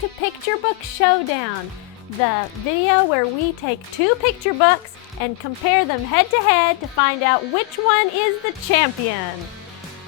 to Picture Book Showdown, the video where we take two picture books and compare them head to head to find out which one is the champion.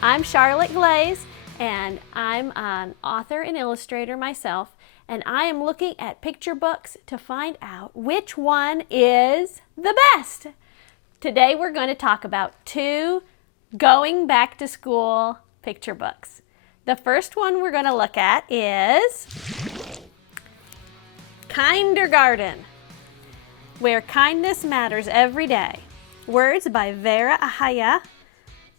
I'm Charlotte Glaze, and I'm an author and illustrator myself, and I am looking at picture books to find out which one is the best. Today we're going to talk about two going back to school picture books. The first one we're going to look at is Kindergarten, Where Kindness Matters Every Day. Words by Vera Ahiyya,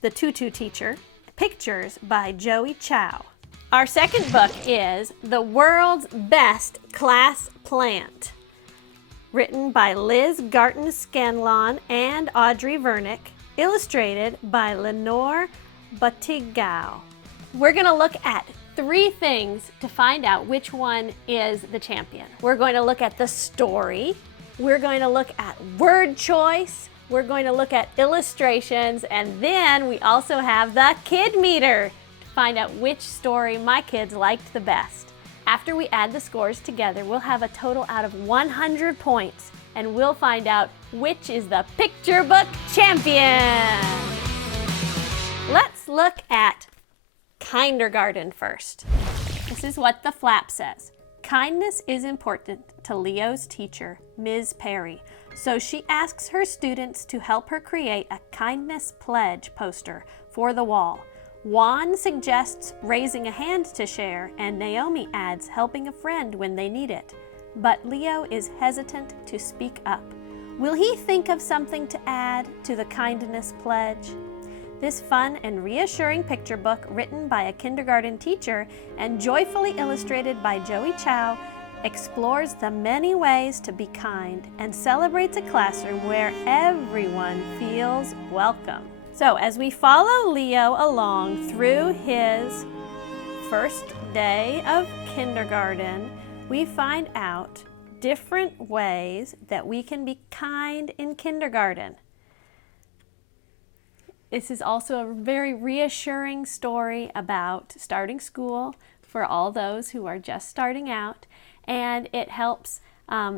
the tutu teacher. Pictures by Joey Chou. Our second book is The World's Best Class Plant, written by Garton Scanlon and Audrey Vernick, illustrated by Lynnor Bontigao. We're going to look at three things to find out which one is the champion. We're going to look at the story, we're going to look at word choice, we're going to look at illustrations, and then we also have the kid meter to find out which story my kids liked the best. After we add the scores together, we'll have a total out of 100 points, and we'll find out which is the picture book champion. Let's look at Kindergarten first. This is what the flap says. Kindness is important to Leo's teacher, Ms. Perry, so she asks her students to help her create a kindness pledge poster for the wall. Juan suggests raising a hand to share, and Naomi adds helping a friend when they need it. But Leo is hesitant to speak up. Will he think of something to add to the kindness pledge? This fun and reassuring picture book, written by a kindergarten teacher and joyfully illustrated by Joey Chou, explores the many ways to be kind and celebrates a classroom where everyone feels welcome. So as we follow Leo along through his first day of kindergarten, we find out different ways that we can be kind in kindergarten. This is also a very reassuring story about starting school for all those who are just starting out, and it helps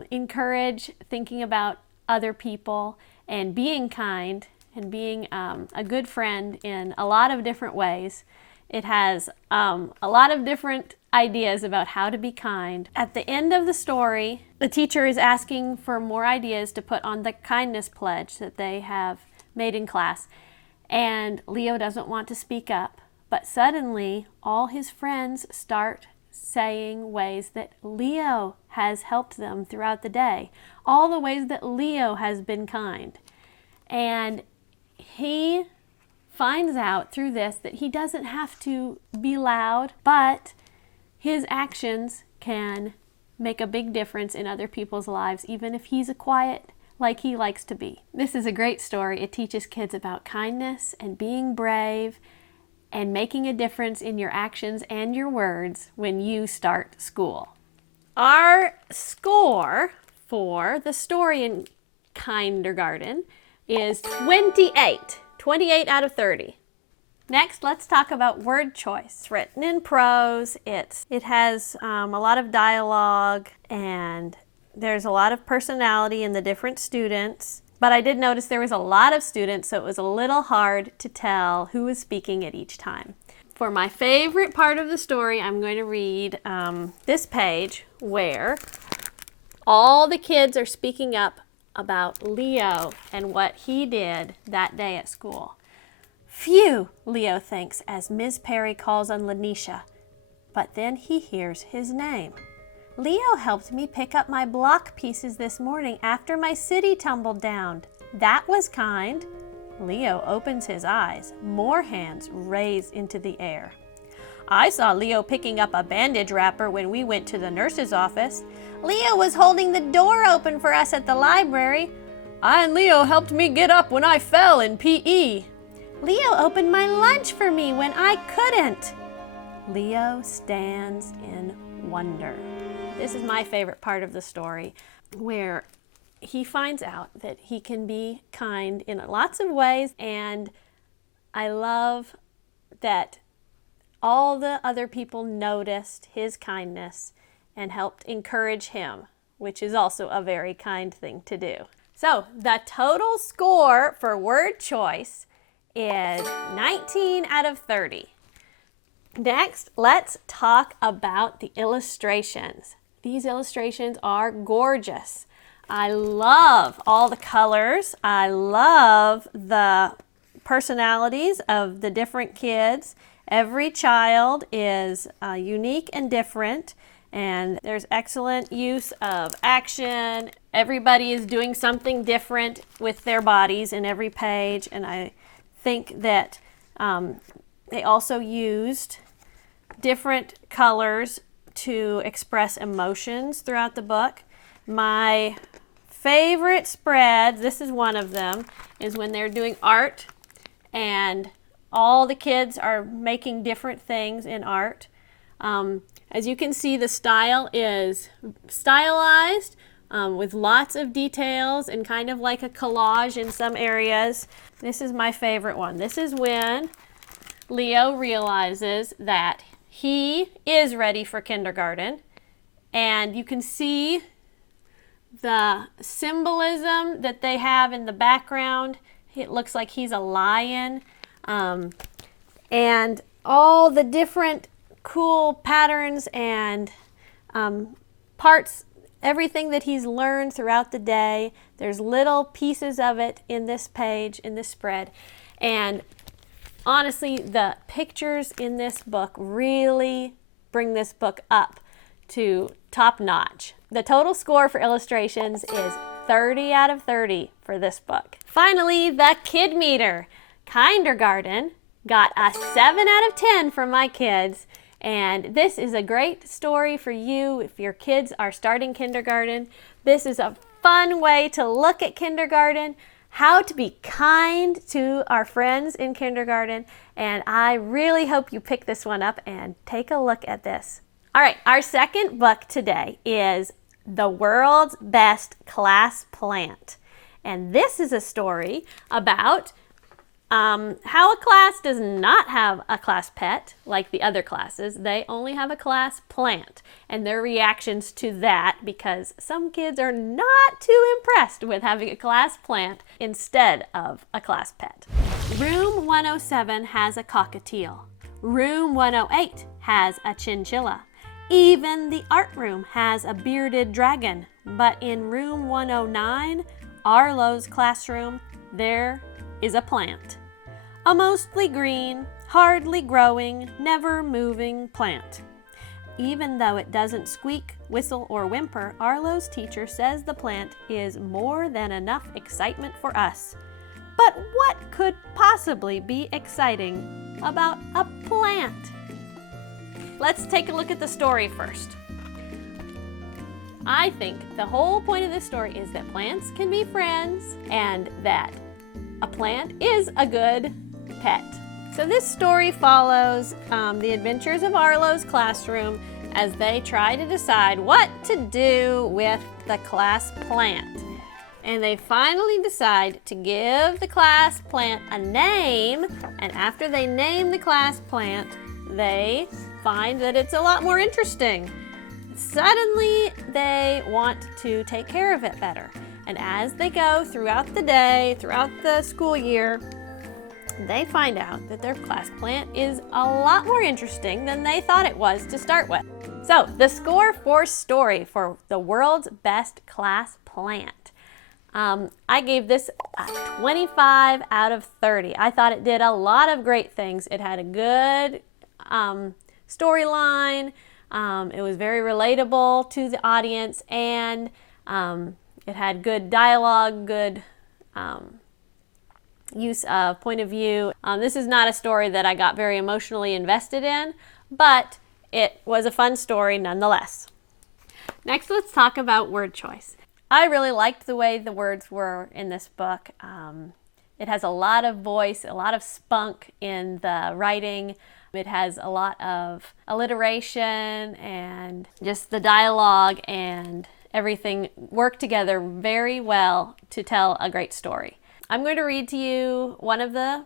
encourage thinking about other people and being kind and being a good friend in a lot of different ways. It has a lot of different ideas about how to be kind. At the end of the story, the teacher is asking for more ideas to put on the kindness pledge that they have made in class. And Leo doesn't want to speak up, but suddenly all his friends start saying ways that Leo has helped them throughout the day, all the ways that Leo has been kind. And he finds out through this that he doesn't have to be loud, but his actions can make a big difference in other people's lives, even if he's quiet like he likes to be. This is a great story. It teaches kids about kindness and being brave and making a difference in your actions and your words when you start school. Our score for the story in Kindergarten is 28. 28 out of 30. Next, let's talk about word choice. It's written in prose. It has a lot of dialogue, and there's a lot of personality in the different students, but I did notice there was a lot of students, so it was a little hard to tell who was speaking at each time. For my favorite part of the story, I'm going to read this page where all the kids are speaking up about Leo and what he did that day at school. Phew, Leo thinks as Ms. Perry calls on Lanisha, but then he hears his name. Leo helped me pick up my block pieces this morning after my city tumbled down. That was kind. Leo opens his eyes. More hands raise into the air. I saw Leo picking up a bandage wrapper when we went to the nurse's office. Leo was holding the door open for us at the library. I and Leo helped me get up when I fell in PE. Leo opened my lunch for me when I couldn't. Leo stands in wonder. This is my favorite part of the story, where he finds out that he can be kind in lots of ways, and I love that all the other people noticed his kindness and helped encourage him, which is also a very kind thing to do. So the total score for word choice is 19 out of 30. Next, let's talk about the illustrations. These illustrations are gorgeous. I love all the colors. I love the personalities of the different kids. Every child is unique and different, and there's excellent use of action. Everybody is doing something different with their bodies in every page, and I think that they also used different colors to express emotions throughout the book. My favorite spreads, this is one of them, is when they're doing art and all the kids are making different things in art. As you can see, the style is stylized with lots of details and kind of like a collage in some areas. This is my favorite one. This is when Leo realizes that he is ready for kindergarten, and you can see the symbolism that they have in the background. It looks like he's a lion, and all the different cool patterns and parts, everything that he's learned throughout the day. There's little pieces of it in this page, in this spread, and honestly, the pictures in this book really bring this book up to top notch. The total score for illustrations is 30 out of 30 for this book. Finally, the kid meter. Kindergarten got a 7 out of 10 for my kids, and this is a great story for you if your kids are starting kindergarten. This is a fun way to look at kindergarten, how to be kind to our friends in kindergarten, and I really hope you pick this one up and take a look at this. All right, our second book today is The World's Best Class Plant, and this is a story about how a class does not have a class pet like the other classes. They only have a class plant, and their reactions to that, because some kids are not too impressed with having a class plant instead of a class pet. Room 107 has a cockatiel. Room 108 has a chinchilla. Even the art room has a bearded dragon. But in room 109, Arlo's classroom, there is a plant. A mostly green, hardly growing, never moving plant. Even though it doesn't squeak, whistle, or whimper, Arlo's teacher says the plant is more than enough excitement for us. But what could possibly be exciting about a plant? Let's take a look at the story first. I think the whole point of this story is that plants can be friends and that a plant is a good pet. So this story follows the adventures of Arlo's classroom as they try to decide what to do with the class plant. And they finally decide to give the class plant a name, and after they name the class plant, they find that it's a lot more interesting. Suddenly, they want to take care of it better. And as they go throughout the day, throughout the school year, they find out that their class plant is a lot more interesting than they thought it was to start with. So, the score for story for The World's Best Class Plant. I gave this a 25 out of 30. I thought it did a lot of great things. It had a good storyline. It was very relatable to the audience, and it had good dialogue, good use of point of view. This is not a story that I got very emotionally invested in, but it was a fun story nonetheless. Next, let's talk about word choice. I really liked the way the words were in this book. It has a lot of voice, a lot of spunk in the writing. It has a lot of alliteration, and just the dialogue and everything work together very well to tell a great story. I'm going to read to you one of the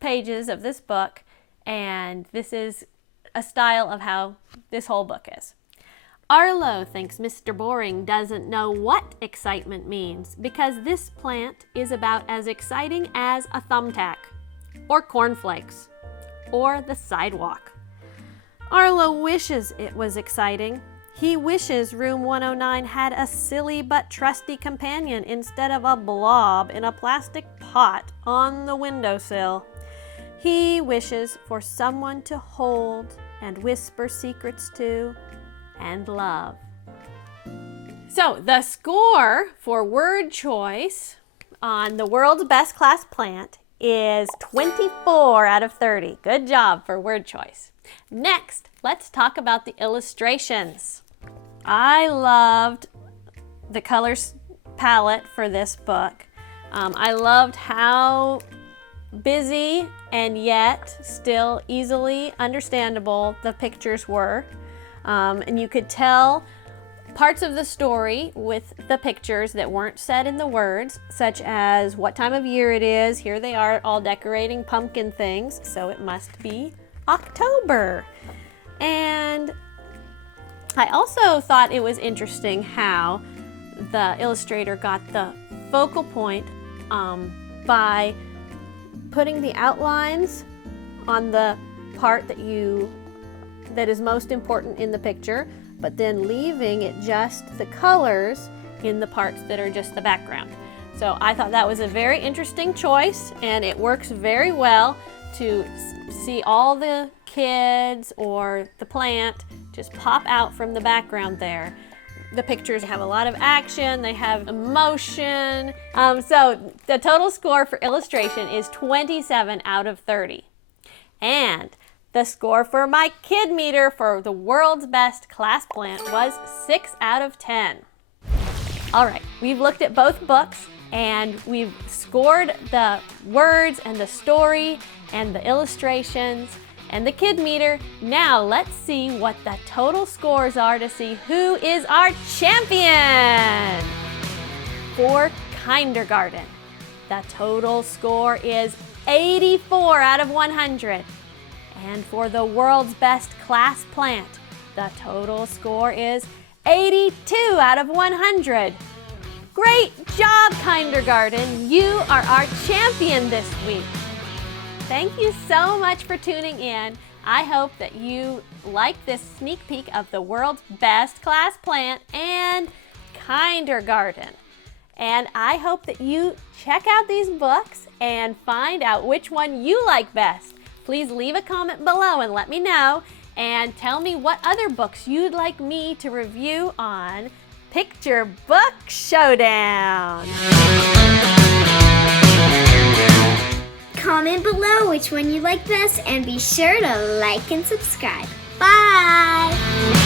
pages of this book, and this is a style of how this whole book is. Arlo thinks Mr. Boring doesn't know what excitement means because this plant is about as exciting as a thumbtack, or cornflakes, or the sidewalk. Arlo wishes it was exciting. He wishes room 109 had a silly but trusty companion instead of a blob in a plastic pot on the windowsill. He wishes for someone to hold and whisper secrets to and love. So the score for word choice on the world's best class plant is 24 out of 30. Good job for word choice. Next, let's talk about the illustrations. I loved the colors palette for this book. I loved how busy and yet still easily understandable the pictures were. And you could tell parts of the story with the pictures that weren't said in the words, such as what time of year it is. Here they are all decorating pumpkin things, so it must be October. And I also thought it was interesting how the illustrator got the focal point by putting the outlines on the part that is most important in the picture, but then leaving it just the colors in the parts that are just the background. So I thought that was a very interesting choice, and it works very well to see all the kids or the plant just pop out from the background there. The pictures have a lot of action, they have emotion. So the total score for illustration is 27 out of 30. And the score for my kid meter for the world's best class plant was 6 out of 10. All right, we've looked at both books and we've scored the words and the story and the illustrations and the kid meter. Now let's see what the total scores are to see who is our champion. For kindergarten, the total score is 84 out of 100. And for the world's best class plant, the total score is 82 out of 100. Great job, kindergarten. You are our champion this week. Thank you so much for tuning in. I hope that you like this sneak peek of the world's best class plant and kindergarten. And I hope that you check out these books and find out which one you like best. Please leave a comment below and let me know, and tell me what other books you'd like me to review on Picture Book Showdown. Comment below which one you like best and be sure to like and subscribe. Bye!